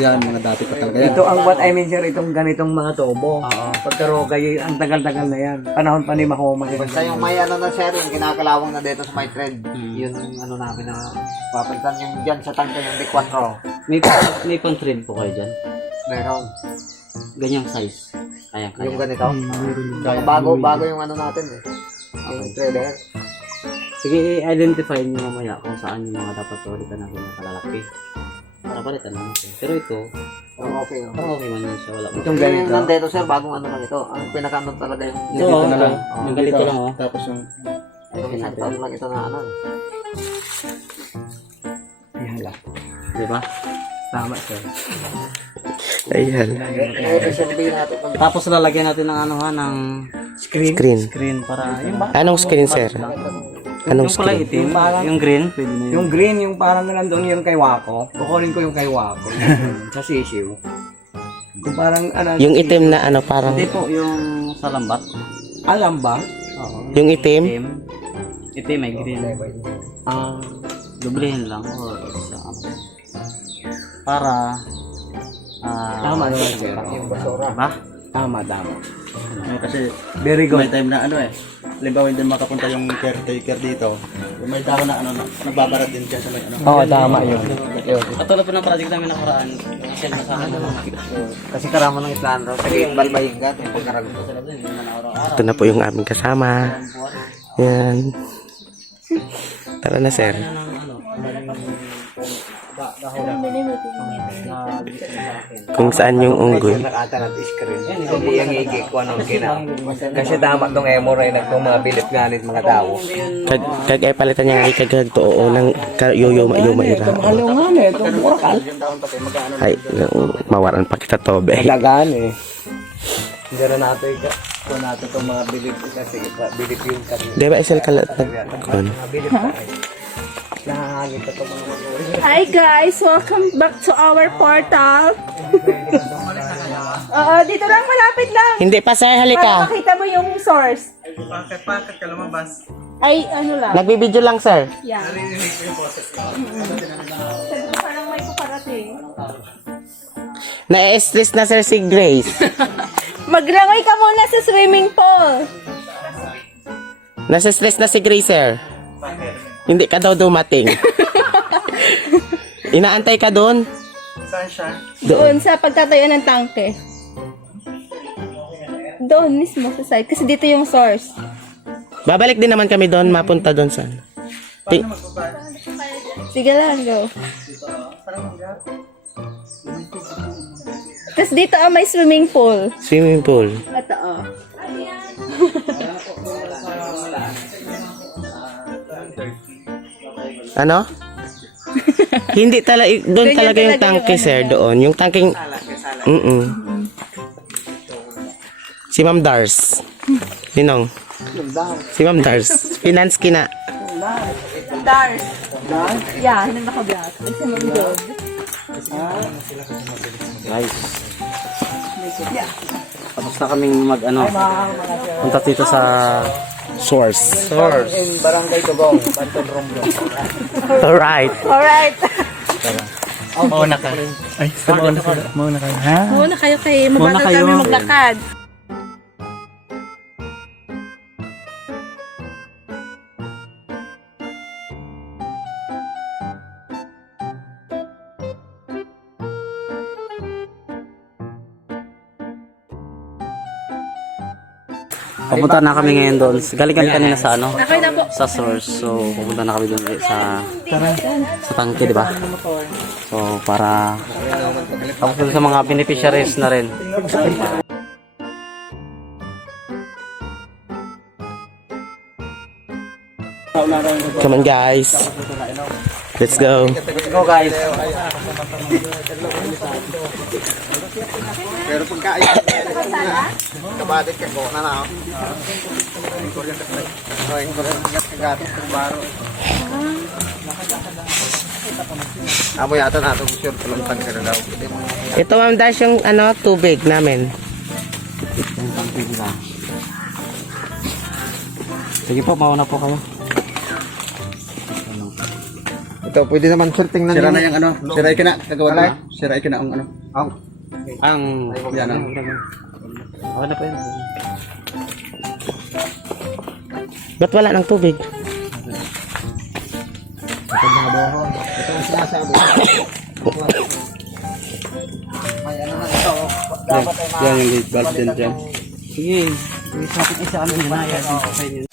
Yan, mga dati pa talaga yan. Ito ang what I mean sir, itong ganitong mga tubo. Pagkarogay, ang tagal-tagal na yan. Panahon pa ni Mahoma. Basta yung may ano na sir, yung kinakalawang na dito sa may thread. Yun ang ano namin na papantan yung dyan sa tangke yung D4. May pang-thread po kayo dyan? Meron. Ganyang size. Kaya. Yung ganito. Bago yung ano natin eh. Yung threader. Sige, i-identify nyo mamaya kung saan yung mga dapat palitan natin na kalalaki. Para palitan natin. Pero ito, Okay. parang okay man yun siya. Wala Itong Yung ganito. nandito sir, bagong ano lang ito. Ang pinaka-ano talaga yung... Ito, na lang. yung ganito lang oh. Tapos yung... Yung isang taon lang ito na ano. Yan lang. Diba? Tama sir. Ayan. Sabihin natin kung Tapos lalagyan natin ng ano ha, ng Screen. screen para yung ba? Anong screen, sir? Anong Yung pala screen? itim, yung green, pwede na yun. Yung green, yung parang nandoon yung kay Wako. Kukunin ko yung kay Wako. Sa sisiw. Yung parang ano. Yung itim na ano, parang... Hindi po, yung sa lambat. Alam ba? Oo. Yung itim? Itim, may green. Dublihin lang or isa. Para Tama naman sir. yung basura. diba? Tama. Kasi Very good. may time na ano eh. Halimbawa hindi makapunta yung caretaker dito. May tao na ano, nagbabarat din siya sa may ano. Oo, tama yun. Katulad po ng project namin nakaraan. Kasi masahan na lang. Kasi karama ng islan raw. Sige, yung balbayingat, yung pagkaragot. Ito na po yung aming kasama. Yan. Tara na, sir. Kung saan yung unggoy. Nakatalat screen. Hindi yung higik ko anong kina. Kasi tama tong emuray na itong mga bilip ganit mga tao. Kag ay palitan niya nga kag to oo nang yuma ira. Mahalo nga na itong burakal. Ay, mawaran pa kita to, be. Alagaan eh. Hindi na natin kung natin itong mga bilip kasi bilip yung kanina. Di ba isel kalat kon? Mga bilip pa eh. Nakahangit ito mga mga. Hi guys! Welcome back to our portal. Oo, dito lang, malapit lang. Hindi pa, sir, Para halika. makita mo yung source. Pakat ka lumabas. Ay, ano lang. Nagbibideo lang, sir. Yan. Sabi ko parang may paparating. Na-stress na, sir, si Grace. Maglangoy ka muna sa swimming pool. Nasa-stress na si Grace, sir. Hindi ka daw dumating. Inaantay ka doon? Saan siya? Doon sa pagtatayo ng tangke. Doon mismo sa side. Kasi dito yung source. Babalik din naman kami doon, mapunta doon sa... Sige lang, go. Tapos dito may swimming pool. Swimming pool. Ito oh. Ano? Hindi talaga, doon Ganyan talaga yung talaga tangke, yung sir, doon. Yung tangking... Si Ma'am Dars. Ninong. Si Ma'am Dars. Finance kina. Dars. Yeah, nang nakablak. Kasi mong good. Guys. Tapos na kaming punta dito sa Source. In Barangay Tugong, Banton Romblon. Alright. Alright. Mauna ka. Ay, mauna ka. Ha? Muna kayo kay mabagal kami maglakad. Papunta na kami ngayon doon. Galing kami kanina sa ano? Okay na po. Sa source. So, pupunta na kami doon sa tangke, di ba? So, para tapos doon sa mga beneficiaries na rin. Come on, guys. Let's go. Let's go guys. Pero pagkain, kabatit ka ko na na. Yung kagat ng baro. Amo yata na itong sure tuluntan ka na daw. Ito, Ma'am Dash, yung ano, tubig namin. Yung tangke nila. Sige po, mauna po kayo. Ito, pwede naman sir, tingnan Sira nyo. na yung ano. Sira ka na. Kagawa Alay? na. Sira ka na ang ano. Ang... Yan ang. Okay na po yun. Ba't wala ng tubig? Ito mga bohon. Ito ang sinasabi. May ano na ito. Dapat ay Yan yung gate valve din dyan. Sige. Isa amin na yan.